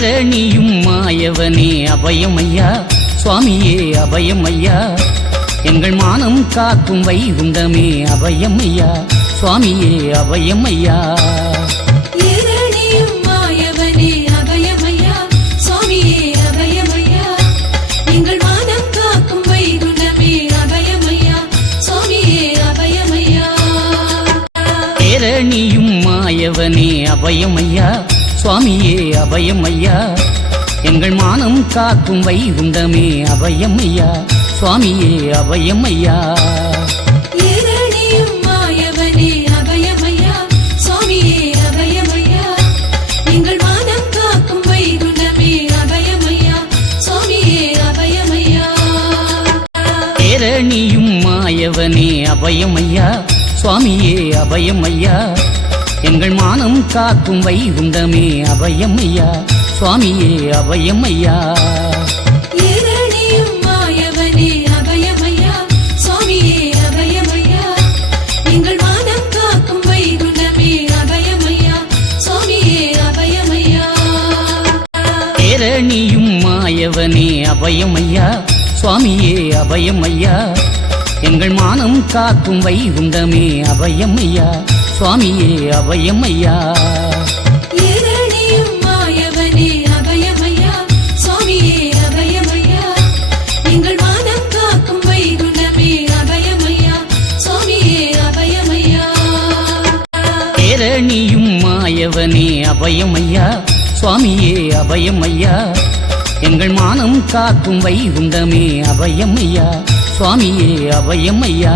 பேரணியும் மாயவனே அபயமையா, சுவாமியே அபயமையா. எங்கள் மானம் காக்கும் வைகுண்டமே அபயமையா, சுவாமியே அபயமையா. பேரணியும் மாயவனே அபயமையா, சுவாமியே அபயமையா. எங்கள் மானம் காக்கும் வைகுண்டமே அபயமையா, சுவாமியே அபயமையா. பேரணியும் மாயவனே அபயமையா, சுவாமியே அபயமையா. எங்கள் மானம் காக்கும் வைகுண்டமே அபயமையா, சுவாமியே அபயமையா. பேரணியும் மாயவனே அபயமையா, சுவாமியே அபயமையா. எங்கள் மானம் காக்கும் வைகுண்டமே அபயமையா, சுவாமியே அபயமையா. பேரணியும் மாயவனே அபயமையா, சுவாமியே அபயமையா. எங்கள் மானம் காக்கும் வைகுண்டமே அபயமையா, சுவாமியே அபயமையா. பேரணியும் மாயவனே அபயமையா, சுவாமியே அபயமையா. எங்கள் மானம் காக்கும் வைகுண்டமே அபயமையா, சுவாமியே அபயமையா. பேரணியும் மாயவனே அபயமையா, சுவாமியே அபயமையா. எங்கள் மானம் காக்கும் வைகுண்டமே அபயமையா, சுவாமியே அபயமையா. பேரணியும் மாயவனே அபயமையா, சுவாமியே அபயமையா. எங்கள் மானம் காக்கும் வைகுண்டமே அபயமையா, சுவாமியே அபயமையா. பேரணியும் மாயவனே அபயமையா, சுவாமியே அபயமையா. எங்கள் மானம் காக்கும் வைகுண்டமே அபயமையா, சுவாமியே அபயமையா.